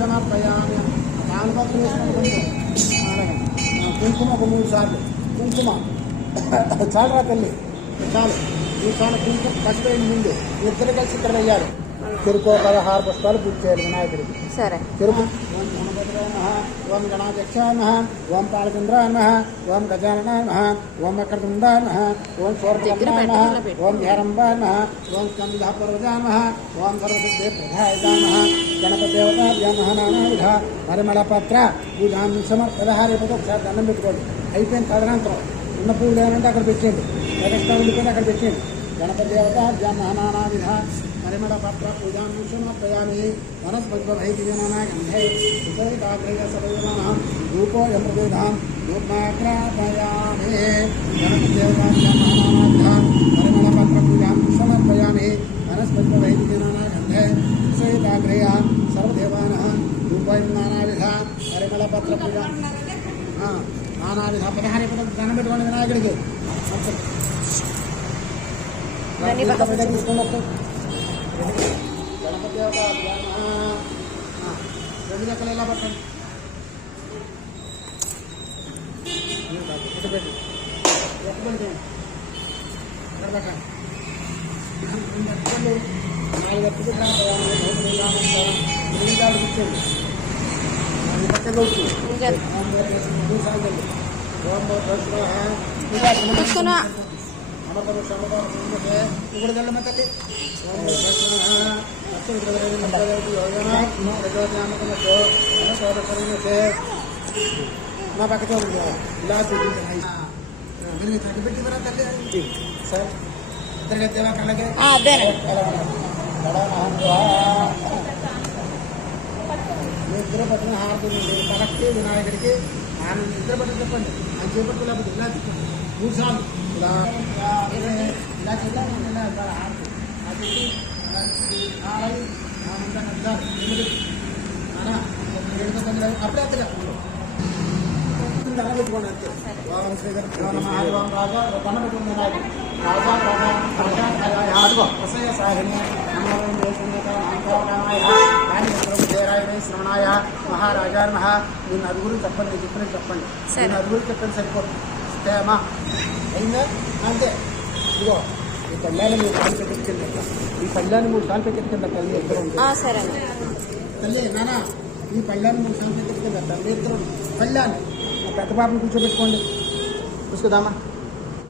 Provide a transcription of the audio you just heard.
సమర్పయామి. తాళపత్రం వేసుకుని కుంకుమ ఒక 3 సార్లు కుంకుమ చాలరా తల్లి చాలు. ఈ చాలా కుంకుమ పసిపోయిన ముందు ఇద్దరు కలిసి ఇక్కడ వెయ్యాలి. చెరుకు 16 పుష్పాలు పూజ చేయాలి వినాయకుడికి. సరే. చెరుకు ఓం గణాధ్యక్షాయ నమః, ఓం తాళచంద్రాయ నమః, ఓం గజాననాయ నమః, ఓం వక్రతుండాయ నమః, ఓం సూర్యచంద్రాయ నమః, ఓం ధ్యారంబాయ నమః, ఓం స్కందపర్వతాయ నమః, ఓం సర్వసిద్ధిప్రదాయ నమః. గణపతిదేవతాభ్యాం నమః. నానావిధ పరిమళపత్ర పూజాం సమర్పదహారిపోతే ఒకసారి దండం పెట్టుకోండి. అయిపోయిన తదనంతరం ఉన్న పూలు ఏమంటే అక్కడ పెట్టేయండి. ఎక్స్ట్రా ఉండిపోయింది అక్కడ పెట్టేయండి. గణపతిదేవతాభ్యాం నమః. నానావిధ పరిమళపత్ర పూజాం సమర్పయామి. వనస్పతిగంధై సదైవాహం రూపోయం ప్రవేదాం రూపమాగ్రాపయామి. గణపతిదేవతాభ్యాం నమః. పరిమళపత్ర పూజాం సమర్పయామి. వనస్పతిగంధై సదైవాగ్రయ సర్వదేవానః రూపోయం నానావిధ పరిమళపత్ర పూజ నానావిధ 16 దండం పెట్టుకోండి వినాయకుడికి. తీసుకున్నప్పుడు గణపతి దేవత 2 రెక్కలు ఎలా పట్టండి. ఇటు పెట్టి ఎక్కడండి ఇక్కడ పెట్టండి. 2 రెక్కలు 4 రెక్కలు ఇచ్చేయండి. 4 రెక్కలు వచ్చి 3 సార్లు ఇప్పుడు తెల్లమతల్లి మా పక్క చూడండి ఇలా చూపించండి. తగ్గిపెట్టి మరా తల్లి సార్ ఇద్దరు కట్టేవా కళ్ళకి నిద్ర పట్టిన హారతి కలెక్టి వినాయకుడికి ఆయన నిద్ర పట్టి చెప్పండి. ఆయన చేపట్టు లేకపోతే ఇలా చెప్పండి 3 సార్లు ఇలా ఇలా చేయాలి. అప్పుడే అంతే దండ పెట్టుకోండి అంతే. ఓం శ్రీధర్ ఓం రాజా దండ పెట్టుకుంది రాజా రాజా సాహిని శ్రవణాయ మహారాజా నమః. నేను నలుగురు చెప్పండి చెప్పినట్టు చెప్పండి. నేను నలుగురు చెప్పండి సరిపోతుంది. క్షేమ అయిందా అంతే. ఇదిగో ఈ పళ్ళాన్ని 3 సార్లు పెట్టించండి. ఈ పళ్ళాన్ని 3 సార్లు పెట్టించండి తల్లి ఇద్దరు తల్లి నానా. ఈ పళ్ళాన్ని 3 సార్లు పెట్టించండి తల్లి ఇద్దరు. పళ్ళాన్ని పెద్ద పాపను కూర్చోబెట్టుకోండి. చూసుకుందామా.